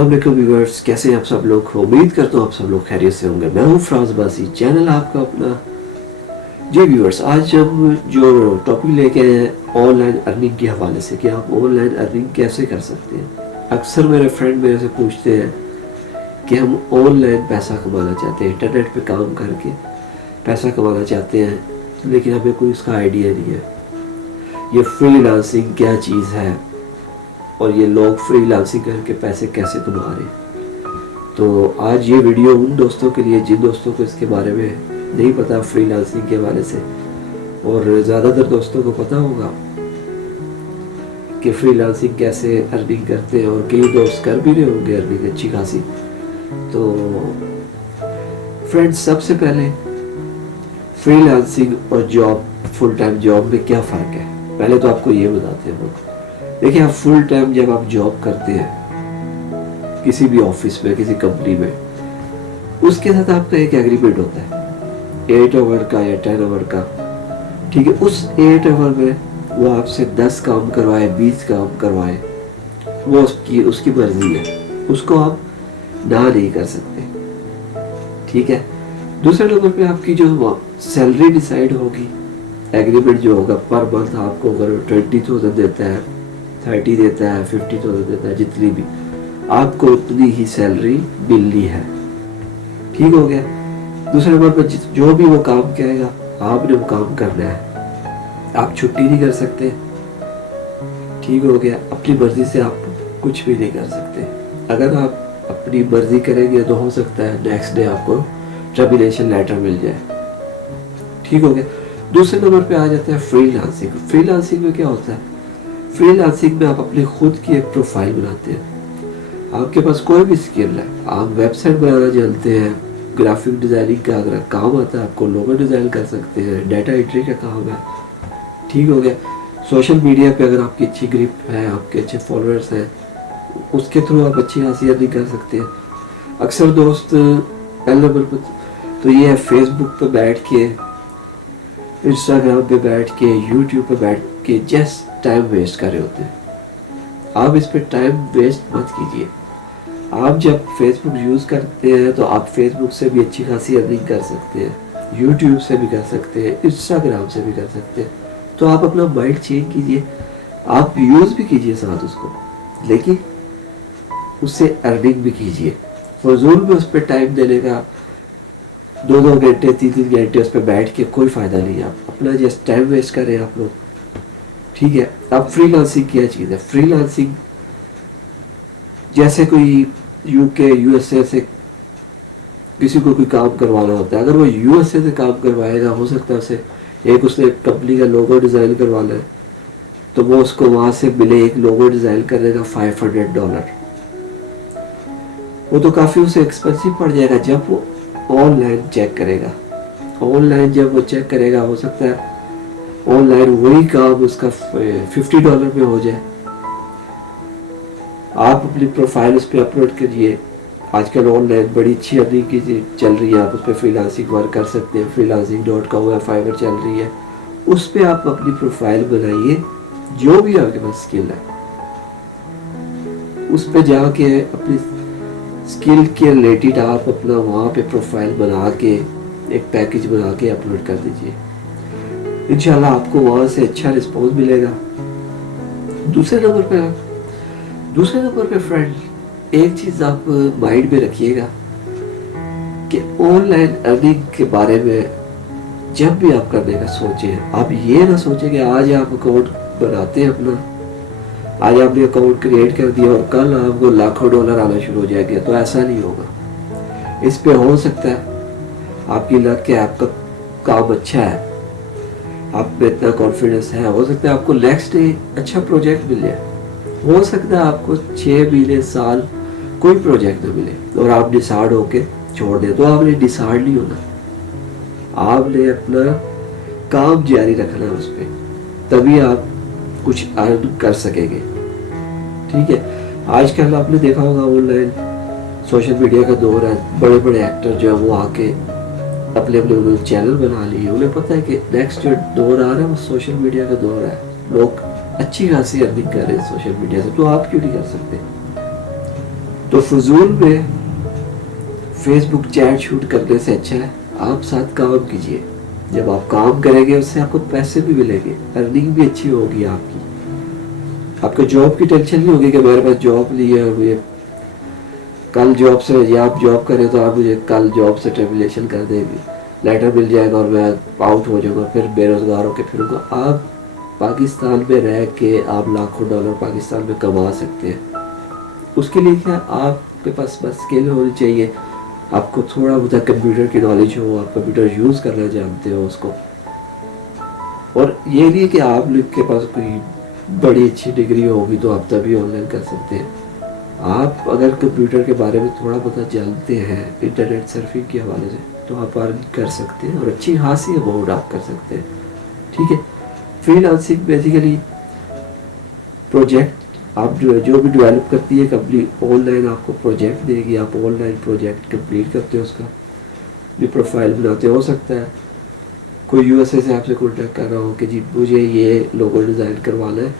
अस्सलाम वालेकुम व्यूअर्स, कैसे हैं आप सब लोग। उम्मीद करता हूँ आप सब लोग खैरियत से होंगे। मैं हूँ फराज बासी, चैनल आपका अपना। जी व्यूअर्स, आज हम जो टॉपिक लेके आए हैं ऑनलाइन अर्निंग के हवाले से कि आप ऑनलाइन अर्निंग कैसे कर सकते हैं। अक्सर मेरे फ्रेंड मेरे से पूछते हैं कि हम ऑनलाइन पैसा कमाना चाहते हैं, इंटरनेट पे काम करके पैसा कमाना चाहते हैं, लेकिन हमें कोई उसका आइडिया नहीं है। ये फ्रीलांसिंग क्या चीज़ है और ये लोग फ्रीलांसिंग करके पैसे कैसे कमा रहे हैं। तो आज ये वीडियो उन दोस्तों के लिए जिन दोस्तों को इसके बारे में नहीं पता फ्रीलांसिंग के हवाले से, और ज़्यादातर दोस्तों को पता होगा कि फ्रीलांसिंग कैसे अर्निंग करते हैं, और कई दोस्त कर भी रहे होंगे अर्निंग अच्छी खासी। तो फ्रेंड्स, सबसे पहले फ्रीलांसिंग और जॉब, फुल टाइम जॉब में क्या फ़र्क है, पहले तो आपको ये बताते हैं। देखिए, आप फुल टाइम जब आप जॉब करते हैं किसी भी ऑफिस में, किसी कंपनी में, उसके साथ आपका एक एग्रीमेंट होता है 8 आवर का या 10 आवर का। ठीक है, उस 8 आवर में वो आपसे 10 काम करवाए, 20 काम करवाए, वो उसकी मर्जी है, उसको आप ना नहीं कर सकते। ठीक है, दूसरे नंबर पे आपकी जो सैलरी डिसाइड होगी, एग्रीमेंट जो होगा पर मंथ आपको अगर 20,000 देता है, 30 देता है, 50,000 देता है, जितनी भी आपको उतनी ही सैलरी मिलनी है। ठीक हो गया। दूसरे नंबर पर जो भी वो काम कहेगा आपने वो काम करना है, आप छुट्टी नहीं कर सकते। ठीक हो गया। अपनी मर्जी से आप कुछ भी नहीं कर सकते। अगर आप अपनी मर्जी करेंगे तो हो सकता है नेक्स्ट डे आपको टर्मिनेशन लेटर मिल जाए। ठीक हो गया। दूसरे नंबर पे आ जाता है फ्रीलांसिंग। फ्रीलांसिंग में क्या होता है, फ्रीलांसिंग में आप अपनी खुद की एक प्रोफाइल बनाते हैं। आपके पास कोई भी स्किल है, आप वेबसाइट बनाना जानते हैं, ग्राफिक डिज़ाइनिंग का अगर काम आता है आपको, लोगो डिज़ाइन कर सकते हैं, डाटा एंट्री का काम है। ठीक हो गया। सोशल मीडिया पे अगर आपकी अच्छी ग्रिप है, आपके अच्छे फॉलोअर्स हैं, उसके थ्रू आप अच्छी खासी अर्निंग कर सकते हैं। अक्सर दोस्त पहले नंबर पर तो ये है फेसबुक पे बैठ के, इंस्टाग्राम पे बैठ के, यूट्यूब पे बैठ के जस्ट टाइम वेस्ट कर रहे होते हैं। आप इस पे टाइम वेस्ट मत कीजिए। आप जब फेसबुक यूज़ करते हैं तो आप फेसबुक से भी अच्छी खासी अर्निंग कर सकते हैं, यूट्यूब से भी कर सकते हैं, इंस्टाग्राम से भी कर सकते हैं। तो आप अपना माइंड चेंज कीजिए, आप यूज़ भी कीजिए साथ उसको, लेकिन उससे अर्निंग भी कीजिए। फजूल में उस पर टाइम देने का 2-2 घंटे 3-3 घंटे उस पर बैठ के कोई फ़ायदा नहीं है। आप अपना जस्ट टाइम वेस्ट करें आप लोग। ठीक है। अब फ्रीलांसिंग क्या चीज़ है। फ्रीलांसिंग जैसे कोई यूके यूएसए से किसी को कोई काम करवाना होता है, अगर वो यूएसए से काम करवाएगा, हो सकता है उसे उसने एक कंपनी का लोगो डिज़ाइन करवाना है, तो वो उसको वहाँ से मिले एक लोगो डिज़ाइन करने का $500। वो तो काफ़ी उसे एक्सपेंसिव पड़ जाएगा। जब वो ऑनलाइन चेक करेगा, ऑनलाइन जब वो चेक करेगा, हो सकता है ऑनलाइन वही काम उसका $50 में हो जाए। आप अपनी प्रोफाइल उस पर अपलोड करिए। आजकल ऑनलाइन बड़ी अच्छी अर्निंग की चल रही है, आप उस पर फ्रीलांसिंग वर्क कर सकते हैं। freelancing.com या फाइवर चल रही है, उस पर आप अपनी प्रोफाइल बनाइए, जो भी आपके पास स्किल है उस पर जाके अपनी स्किल के रिलेटेड आप अपना वहाँ पे प्रोफाइल बना के एक पैकेज बना के अपलोड कर दीजिए। इंशाल्लाह आपको वहाँ से अच्छा रिस्पॉन्स मिलेगा। दूसरे नंबर पे फ्रेंड, एक चीज़ आप माइंड में रखिएगा कि ऑनलाइन अर्निंग के बारे में जब भी आप करने का सोचें, आप ये ना सोचें कि आज आप अकाउंट बनाते हैं अपना, आज आपने अकाउंट क्रिएट कर दिया और कल आपको लाखों डॉलर आना शुरू हो जाएंगे। तो ऐसा नहीं होगा। इस पे हो सकता है आपकी लक है, आपका काम अच्छा है, आप में इतना कॉन्फिडेंस है, हो सकता है आपको नेक्स्ट डे अच्छा प्रोजेक्ट मिल जाए, हो सकता है आपको 6 महीने साल कोई प्रोजेक्ट न मिले और आप डिसाइड होके छोड़ दें। तो आपने डिसाइड नहीं होना, आपने अपना काम जारी रखना है उस पर, तभी आप कुछ अर्न कर सकेंगे। ठीक है। आजकल आपने देखा होगा ऑनलाइन सोशल मीडिया का दौर है, बड़े बड़े एक्टर जो है वो आके अपने उन्होंने चैनल बना लिए। उन्हें पता है कि नेक्स्ट जो दौर आ रहा है वो सोशल मीडिया का दौर है, लोग अच्छी खासी अर्निंग कर रहे हैं सोशल मीडिया से, तो आप क्यों नहीं कर सकते। तो फजूल में फेसबुक चैट शूट करने से अच्छा है आप साथ काम कीजिए। जब आप काम करेंगे उससे आपको पैसे भी मिलेंगे, अर्निंग भी अच्छी होगी आपकी। आपको जॉब की टेंशन नहीं होगी कि मेरे पास जॉब नहीं है, मुझे कल जॉब से, या आप जॉब करें तो आप मुझे कल जॉब से टर्मिनेशन कर देंगे, लेटर मिल जाएगा और मैं आउट हो जाऊंगा, फिर बेरोजगार होकर फिरूंगा। आप पाकिस्तान में रह के आप लाखों डॉलर पाकिस्तान में कमा सकते हैं। उसके लिए क्या आपके पास बस स्किल होनी चाहिए, आपको थोड़ा बहुत कंप्यूटर की नॉलेज हो, आप कंप्यूटर यूज़ करना जानते हो उसको। और ये नहीं कि आप लोग के पास कोई बड़ी अच्छी डिग्री होगी तो आप तभी ऑनलाइन कर सकते हैं। आप अगर कंप्यूटर के बारे में थोड़ा बहुत जानते हैं इंटरनेट सर्फिंग के हवाले से तो आप अर्न कर सकते हैं और अच्छी खासी अमाउंट आप कर सकते हैं। ठीक है, फ्रीलांसिंग बेसिकली प्रोजेक्ट आप जो भी डेवलप करती है कंपनी, ऑनलाइन आपको प्रोजेक्ट देगी, आप ऑनलाइन प्रोजेक्ट कंप्लीट करते हो, उसका भी प्रोफाइल बनाते हो सकता है कोई यूएसए से आपसे कॉन्टैक्ट कर रहा हो कि जी मुझे ये लोगो डिज़ाइन करवाना है,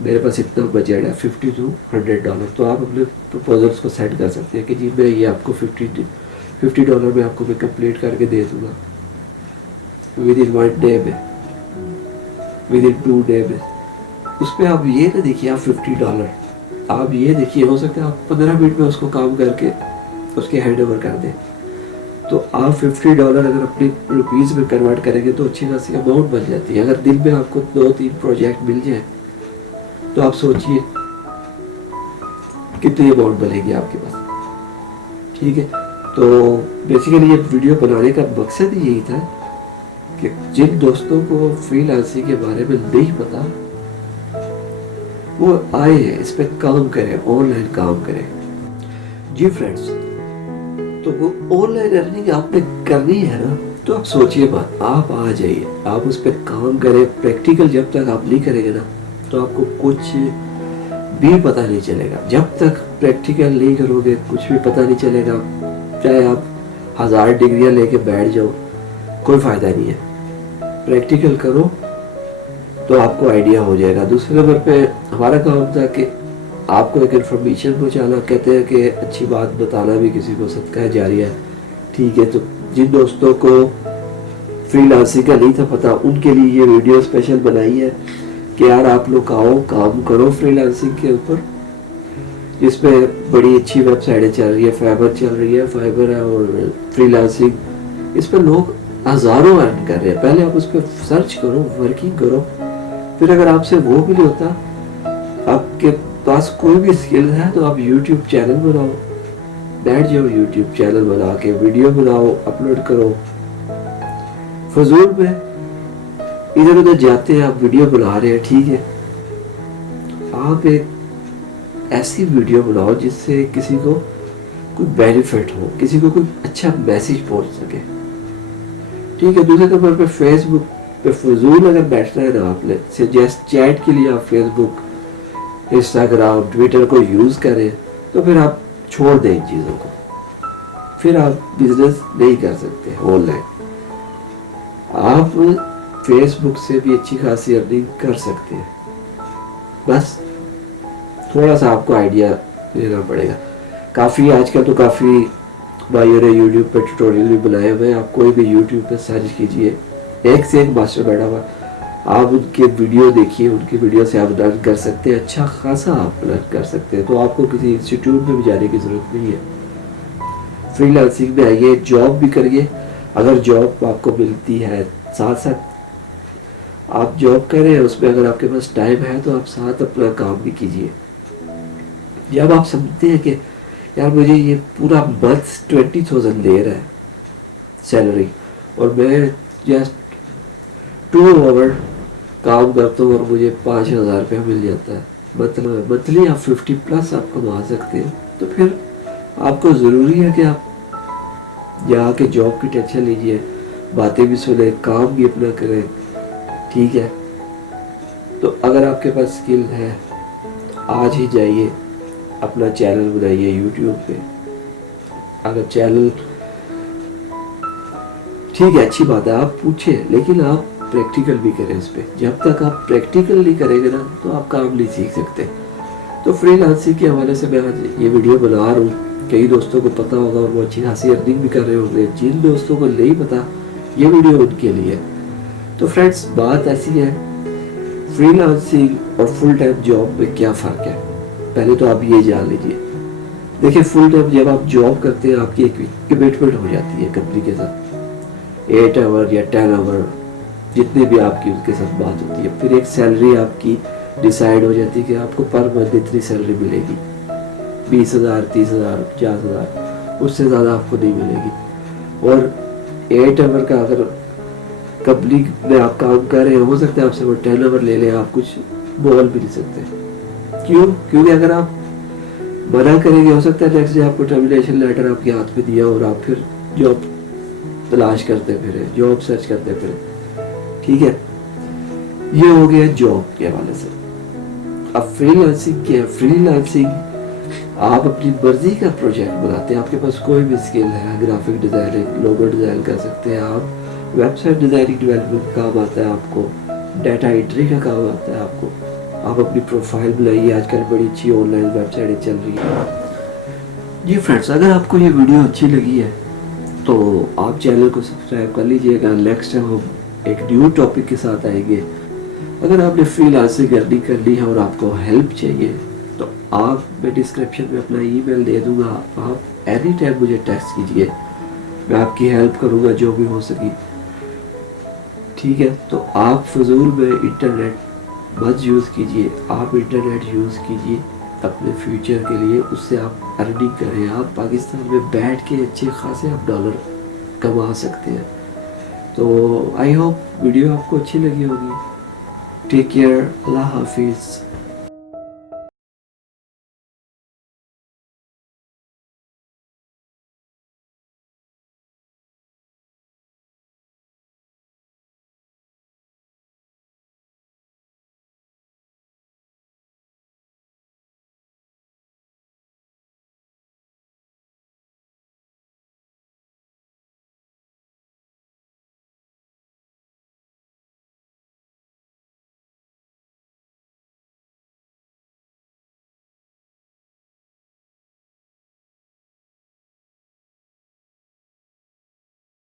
मेरे पास इतना बजट है $50 to $100, तो आप अपने प्रपोजल्स को सेट कर सकते हैं कि जी मैं ये आपको $50 में आपको मैं कंप्लीट करके दे दूँगा विद इन 1 डे में, विद इन 2 डे में। उसमें आप ये ना देखिए आप $50, आप ये देखिए हो सकता है आप 15 मिनट में उसको काम करके उसके हैंड ओवर कर दें। तो आप $50 अगर अपने रुपीज़ में कन्वर्ट करेंगे तो अच्छी खासी अमाउंट बन जाती है। अगर दिन में आपको 2-3 प्रोजेक्ट मिल जाए तो आप सोचिए कितनी अमाउंट बनेगी आपके पास। ठीक है, तो बेसिकली ये वीडियो बनाने का मकसद ही यही था कि जिन दोस्तों को फ्रीलांसिंग के बारे में नहीं पता वो आए हैं, इस पर काम करें, ऑनलाइन काम करें। जी फ्रेंड्स, तो वो ऑनलाइन अर्निंग आपने करनी है ना, तो आप सोचिए मत, आप आ जाइए, आप उस पर काम करें। प्रैक्टिकल जब तक आप नहीं करेंगे ना तो आपको कुछ भी पता नहीं चलेगा। जब तक प्रैक्टिकल नहीं करोगे कुछ भी पता नहीं चलेगा, चाहे आप 1000 डिग्रियां लेके बैठ जाओ कोई फ़ायदा नहीं है। प्रैक्टिकल करो तो आपको आइडिया हो जाएगा। दूसरे नंबर पे हमारा काम था कि आपको एक इन्फॉर्मेशन पहुंचाना, कहते हैं कि अच्छी बात बताना भी किसी को सदका जारिया है। ठीक है, तो जिन दोस्तों को फ्रीलांसिंग का नहीं था पता उनके लिए ये वीडियो स्पेशल बनाई है कि यार आप लोग आओ काम करो फ्रीलांसिंग के ऊपर। इसमें बड़ी अच्छी वेबसाइटें चल रही है, फाइबर चल रही है, फाइबर है और फ्रीलांसिंग, इस पर लोग हज़ारों अर्न कर रहे हैं। पहले आप उस पर सर्च करो, वर्किंग करो, फिर अगर आपसे वो भी नहीं होता, आपके पास कोई भी स्किल है तो आप यूट्यूब चैनल बनाओ, बैठ जाओ यूट्यूब चैनल बना के वीडियो बनाओ, अपलोड करो। फजूल में इधर उधर जाते हैं, आप वीडियो बना रहे हैं, ठीक है, आप एक ऐसी वीडियो बनाओ जिससे किसी को कोई बेनिफिट हो, किसी को कोई अच्छा मैसेज पहुंच सके। ठीक है, दूसरे नंबर पे फेसबुक पे फजूल अगर बैठना है ना आपने, जस्ट चैट के लिए आप फेसबुक, इंस्टाग्राम, ट्विटर को यूज़ करें तो फिर आप छोड़ दें इन चीज़ों को, फिर आप बिजनेस नहीं कर सकते ऑनलाइन। आप फेसबुक से भी अच्छी खासी अर्निंग कर सकते हैं, बस थोड़ा सा आपको आइडिया लेना पड़ेगा। काफ़ी आजकल तो काफ़ी भाइयों ने यूट्यूब पे ट्यूटोरियल भी बनाए हुए हैं, आप कोई भी यूट्यूब पे सर्च कीजिए, एक से एक मास्टर बैठा हुआ, आप उनके वीडियो देखिए, उनकी वीडियो से आप लर्न कर सकते हैं, अच्छा खासा आप लर्न कर सकते हैं। तो आपको किसी इंस्टीट्यूट में भी जाने की ज़रूरत नहीं है, फ्रीलांसिंग में आइए, जॉब भी करिए। अगर जॉब आपको मिलती है, साथ साथ आप जॉब करें, उसमें अगर आपके पास टाइम है तो आप साथ अपना काम भी कीजिए। जब आप समझते हैं कि यार मुझे ये पूरा मंथ 20,000 दे रहा है सैलरी और मैं जस्ट 2 आवर काम करता हूँ और मुझे 5,000 रुपया मिल जाता है, मतलब मंथली आप 50+ आप कमा सकते हैं, तो फिर आपको ज़रूरी है कि आप जाके जॉब की टेंशन लीजिए, बातें भी सुने, काम भी अपना करें। ठीक है, तो अगर आपके पास स्किल है आज ही जाइए अपना चैनल बनाइए यूट्यूब पे। अगर चैनल ठीक है, अच्छी बात है, आप पूछे, लेकिन आप प्रैक्टिकल भी करें इस पे। जब तक आप प्रैक्टिकल नहीं करेंगे ना तो आप काम नहीं सीख सकते। तो फ्रीलांसिंग के हवाले से मैं आज ये वीडियो बना रहा हूँ। कई दोस्तों को पता होगा और वो अच्छी खासी अर्निंग भी कर रहे होंगे। जिन दोस्तों को नहीं पता, ये वीडियो उनके लिए। तो फ्रेंड्स, बात ऐसी है, फ्रीलांसिंग और फुल टाइम जॉब में क्या फ़र्क है, पहले तो आप ये जान लीजिए। देखिए, फुल टाइम जब आप जॉब करते हैं, आपकी एक कमिटमेंट हो जाती है कंपनी के साथ, 8 आवर या 10 आवर जितने भी आपकी उनके साथ बात होती है। फिर एक सैलरी आपकी डिसाइड हो जाती है कि आपको पर मंथ इतनी सैलरी मिलेगी, 20,000, 30,000, 50,000, उससे ज़्यादा आपको नहीं मिलेगी। और 8 आवर का अगर कंपनी में आप काम कर रहे हैं, हो सकता है आपसे वो 10 आवर ले लें, आप कुछ बोल भी नहीं सकते। क्यों? क्योंकि अगर आप मना करेंगे, हो सकता है नेक्स्ट डे आपको टर्मिनेशन लेटर आपके हाथ में दिया और आप फिर जॉब तलाश करते फिरे, जॉब सर्च करते फिरे। ठीक है, ये हो गया जॉब के हवाले से। अब फ्रीलांसिंग क्या है? फ्रीलांसिंग आप अपनी मर्जी का प्रोजेक्ट बनाते हैं। आपके पास कोई भी स्किल है, ग्राफिक डिजाइनिंग, लोगो डिजाइन कर सकते हैं आप, वेबसाइट डिजाइनिंग डेवलपमेंट का काम आता है आपको, डाटा एंट्री का काम आता है आपको। आप अपनी प्रोफाइल बनाइए, आजकल बड़ी अच्छी ऑनलाइन वेबसाइटें चल रही है। जी फ्रेंड्स, अगर आपको ये वीडियो अच्छी लगी है तो आप चैनल को सब्सक्राइब कर लीजिएगा। नेक्स्ट टाइम हम एक न्यू टॉपिक के साथ आएंगे। अगर आपने फ्रीलांसिंग अर्निंग करनी है और आपको हेल्प चाहिए तो मैं डिस्क्रिप्शन में अपना ईमेल दे दूंगा, आप एनी टाइम मुझे टेक्स्ट कीजिए, मैं आपकी हेल्प करूंगा जो भी हो सके। ठीक है, तो आप फजूल में इंटरनेट मत यूज़ कीजिए, आप इंटरनेट यूज़ कीजिए अपने फ्यूचर के लिए, उससे आप अर्निंग करें। आप पाकिस्तान में बैठ के अच्छे खासे आप डॉलर कमा सकते हैं। तो आई होप वीडियो आपको अच्छी लगी होगी। टेक केयर, अल्लाह हाफिज़।